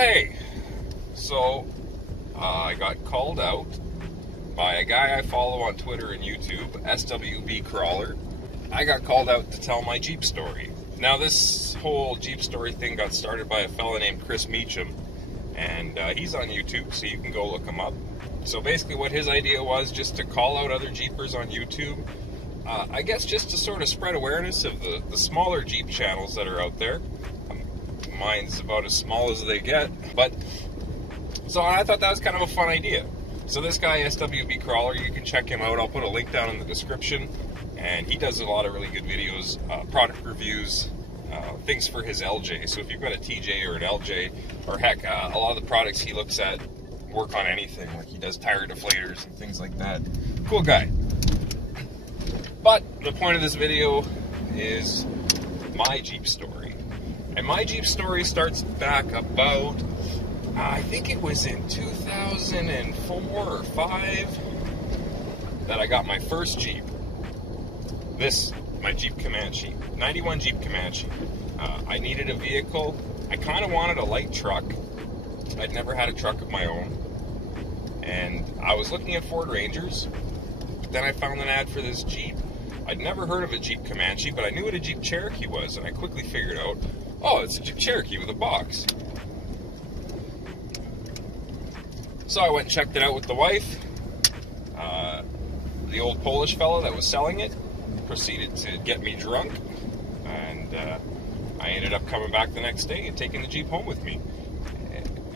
hey, so I got called out by a guy I follow on Twitter and YouTube, SWBCrawler. I got called out to tell my Jeep story. Now, this whole Jeep story thing got started by a fella named Meacham, and he's on YouTube, so you can go look him up. So basically what his idea was, just to call out other Jeepers on YouTube, I guess just to sort of spread awareness of the smaller Jeep channels that are out there. Mine's about as small as they get, but so I thought that was kind of a fun idea. So this guy, SWBCrawler, you can check him out. I'll put a link down in the description, and he does a lot of really good videos, product reviews, things for his LJ. So if you've got a TJ or an LJ, or heck, a lot of the products he looks at work on anything, like he does tire deflators and things like that. Cool guy. But the point of this video is my Jeep story. And my Jeep story starts back about, I think it was in 2004 or 5 that I got my first Jeep. My Jeep Comanche, 91 Jeep Comanche. I needed a vehicle. I kind of wanted a light truck. I'd never had a truck of my own. And I was looking at Ford Rangers, but then I found an ad for this Jeep. I'd never heard of a Jeep Comanche, but I knew what a Jeep Cherokee was, and I quickly figured out, oh, it's a Jeep Cherokee with a box. So I went and checked it out with the wife. The old Polish fella that was selling it proceeded to get me drunk, and I ended up coming back the next day and taking the Jeep home with me.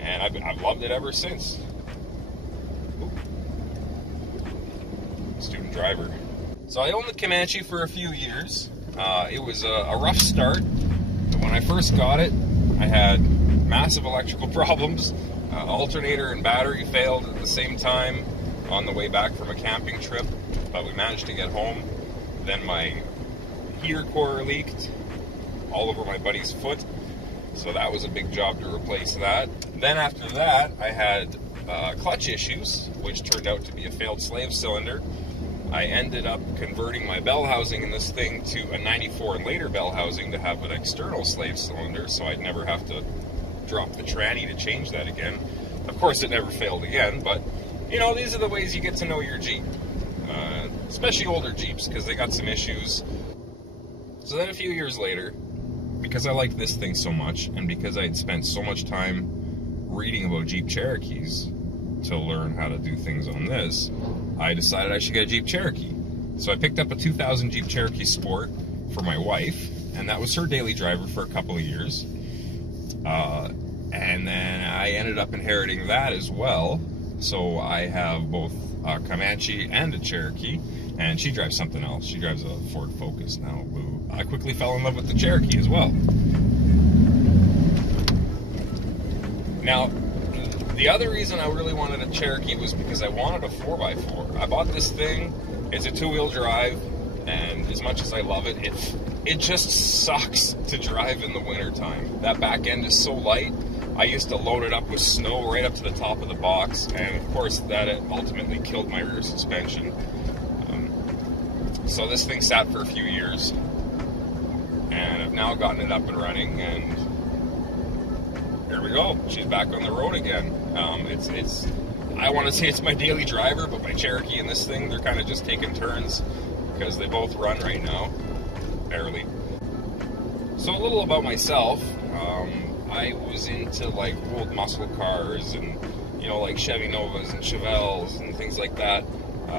And I've loved it ever since. Ooh. Student driver. So I owned the Comanche for a few years. It was a rough start. When I first got it, I had massive electrical problems. Alternator and battery failed at the same time on the way back from a camping trip, but we managed to get home. Then my heater core leaked all over my buddy's foot, so that was a big job to replace that. Then after that, I had clutch issues, which turned out to be a failed slave cylinder. I ended up converting my bell housing in this thing to a 94 and later bell housing to have an external slave cylinder, so I'd never have to drop the tranny to change that again. Of course, it never failed again, but you know, these are the ways you get to know your Jeep, especially older Jeeps, because they got some issues. So then a few years later, because I liked this thing so much, and because I had spent so much time reading about Jeep Cherokees to learn how to do things on this, I decided I should get a Jeep Cherokee. So I picked up a 2000 Jeep Cherokee Sport for my wife, and that was her daily driver for a couple of years. And then I ended up inheriting that as well. So I have both a Comanche and a Cherokee, and she drives something else. She drives a Ford Focus now. Boo. I quickly fell in love with the Cherokee as well. Now, the other reason I really wanted a Cherokee was because I wanted a 4x4. I bought this thing. It's a two-wheel drive, and as much as I love it, it just sucks to drive in the wintertime. That back end is so light. I used to load it up with snow right up to the top of the box, and of course that ultimately killed my rear suspension. So this thing sat for a few years, and I've now gotten it up and running, and here we go. She's back on the road again. I want to say it's my daily driver, but my Cherokee and this thing, they're kind of just taking turns because they both run right now, barely. So a little about myself. I was into like old muscle cars and, you know, like Chevy Novas and Chevelles and things like that.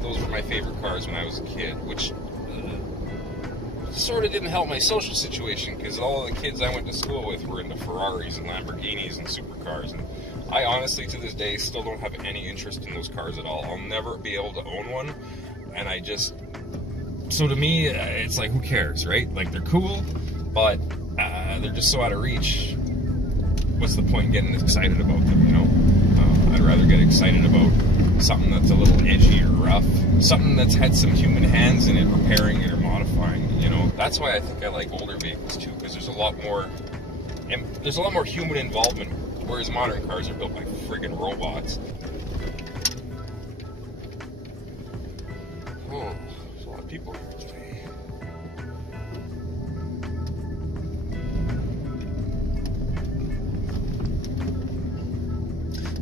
Those were my favorite cars when I was a kid, which sort of didn't help my social situation because all of the kids I went to school with were into Ferraris and Lamborghinis and supercars, and I honestly to this day still don't have any interest in those cars at all. I'll never be able to own one, and so to me it's like, who cares, right? Like, they're cool, but they're just so out of reach. What's the point in getting excited about them, you know? I'd rather get excited about something that's a little edgy or rough, something that's had some human hands in it, repairing it or modifying it, you know? That's why I think I like older vehicles too, because there's a lot more human involvement, whereas modern cars are built by friggin' robots. Oh, there's a lot of people here today.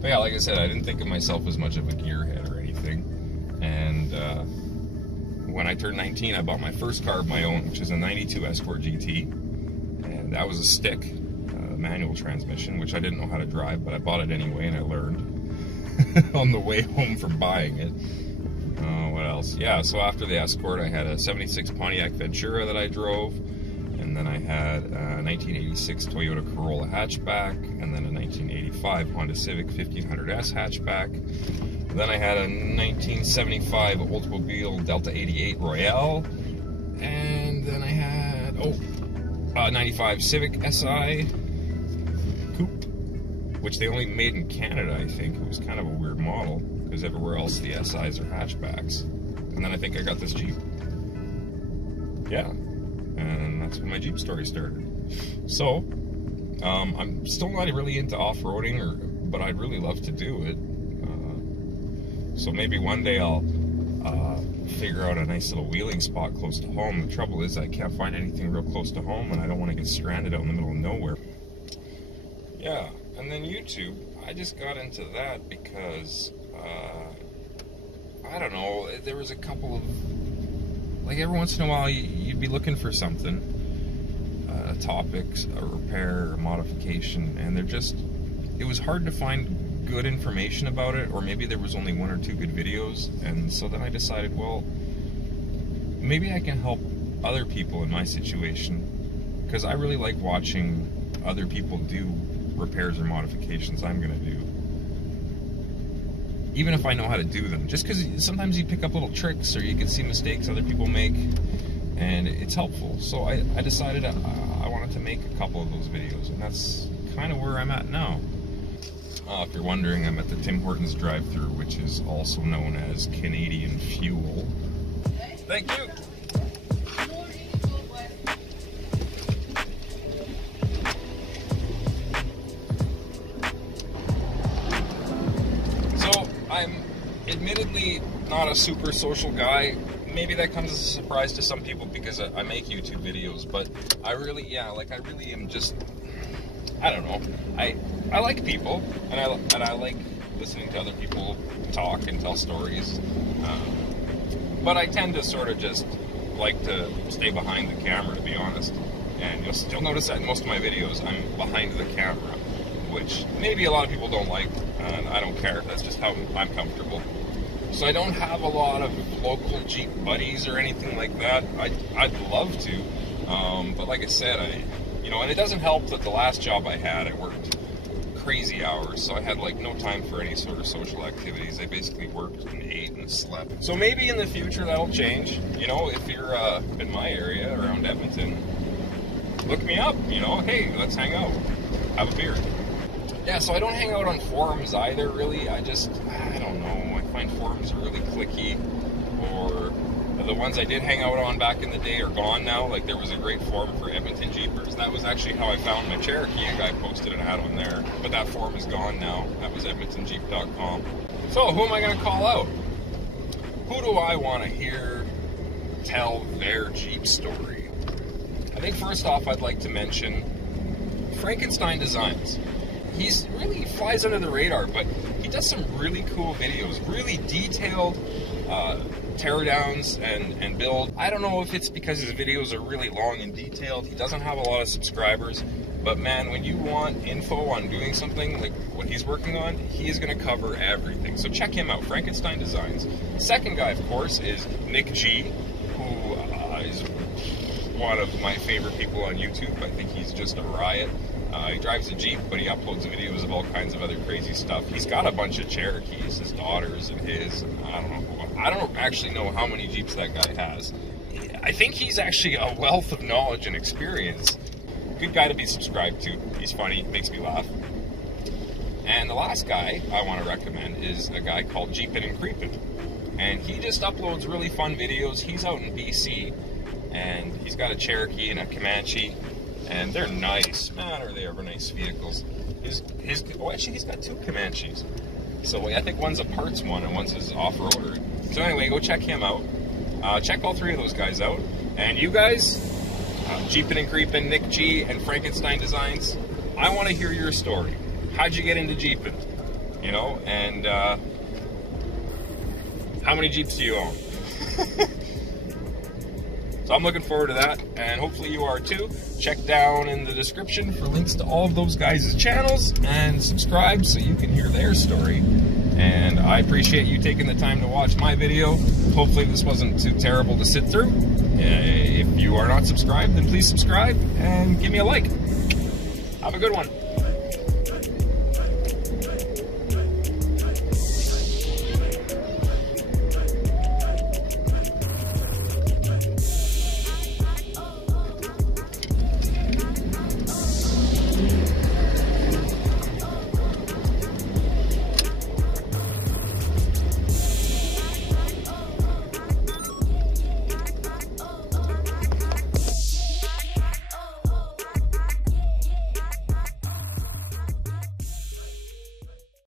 But yeah, like I said, I didn't think of myself as much of a gearhead or anything. And when I turned 19, I bought my first car of my own, which is a 92 Escort GT. And that was a stick, manual transmission, which I didn't know how to drive, but I bought it anyway, and I learned on the way home from buying it. What else? Yeah, so after the Escort, I had a 76 Pontiac Ventura that I drove. And then I had a 1986 Toyota Corolla hatchback, and then a 1985 Honda Civic 1500S hatchback. Then I had a 1975 Oldsmobile Delta 88 Royale, and then I had a 95 Civic Si Coupe, which they only made in Canada, I think. It was kind of a weird model, because everywhere else the SIs are hatchbacks. And then I think I got this Jeep. Yeah. And that's when my Jeep story started. So, I'm still not really into off-roading, but I'd really love to do it. So maybe one day I'll figure out a nice little wheeling spot close to home. The trouble is I can't find anything real close to home, and I don't want to get stranded out in the middle of nowhere. Yeah, and then YouTube, I just got into that because, I don't know, there was a couple of, like every once in a while you'd be looking for something, topics, a repair, a modification, and it was hard to find good information about it, or maybe there was only one or two good videos. And so then I decided, well, maybe I can help other people in my situation, because I really like watching other people do repairs or modifications I'm going to do, even if I know how to do them, just because sometimes you pick up little tricks, or you can see mistakes other people make, and it's helpful. So I decided I wanted to make a couple of those videos, and that's kind of where I'm at now. If you're wondering, I'm at the Tim Hortons drive-thru, which is also known as Canadian Fuel. Thank you. So, I'm admittedly not a super social guy. Maybe that comes as a surprise to some people because I make YouTube videos, but I really am just, I don't know. I like people, and I like listening to other people talk and tell stories. But I tend to sort of just like to stay behind the camera, to be honest. And you'll notice that in most of my videos, I'm behind the camera, which maybe a lot of people don't like, and I don't care. That's just how I'm comfortable. So I don't have a lot of local Jeep buddies or anything like that. I'd love to, but like I said, and it doesn't help that the last job I had, I worked crazy hours, so I had like no time for any sort of social activities. I basically worked and ate and slept. So maybe in the future that'll change. If you're in my area around Edmonton, look me up. Hey, let's hang out, have a beer. Yeah, so I don't hang out on forums either, really. I don't know. I find forums are really cliquey, or the ones I did hang out on back in the day are gone now. Like, there was a great forum for Edmonton Jeepers. That was actually how I found my Cherokee. A guy posted an ad on there, but that forum is gone now. That was edmontonjeep.com. So, who am I going to call out? Who do I want to hear tell their Jeep story? I think first off, I'd like to mention Frankenstein Designs. He's really flies under the radar, but he does some really cool videos, really detailed teardowns and build. I don't know if it's because his videos are really long and detailed. He doesn't have a lot of subscribers, but man, when you want info on doing something like what he's working on, he is going to cover everything. So check him out, Frankenstein Designs. Second guy, of course, is Nick G, who is one of my favorite people on YouTube. I think he's just a riot. He drives a Jeep, but he uploads videos of all kinds of other crazy stuff. He's got a bunch of Cherokees, his daughters and his, and I don't actually know how many Jeeps that guy has. I think he's actually a wealth of knowledge and experience. Good guy to be subscribed to. He's funny, makes me laugh. And the last guy I want to recommend is a guy called Jeepin' and Creepin'. And he just uploads really fun videos. He's out in BC, and he's got a Cherokee and a Comanche. And they're nice. Man, are they ever nice vehicles. Actually, he's got two Comanches. So I think one's a parts one and one's his off-roader. So anyway, go check him out. Check all three of those guys out. And you guys, Jeepin' and Creepin', Nick G, and Frankenstein Designs, I want to hear your story. How'd you get into Jeepin'? you know, and how many Jeeps do you own? So I'm looking forward to that, and hopefully you are too. Check down in the description for links to all of those guys' channels, and subscribe so you can hear their story. And I appreciate you taking the time to watch my video. Hopefully this wasn't too terrible to sit through. If you are not subscribed, then please subscribe and give me a like. Have a good one.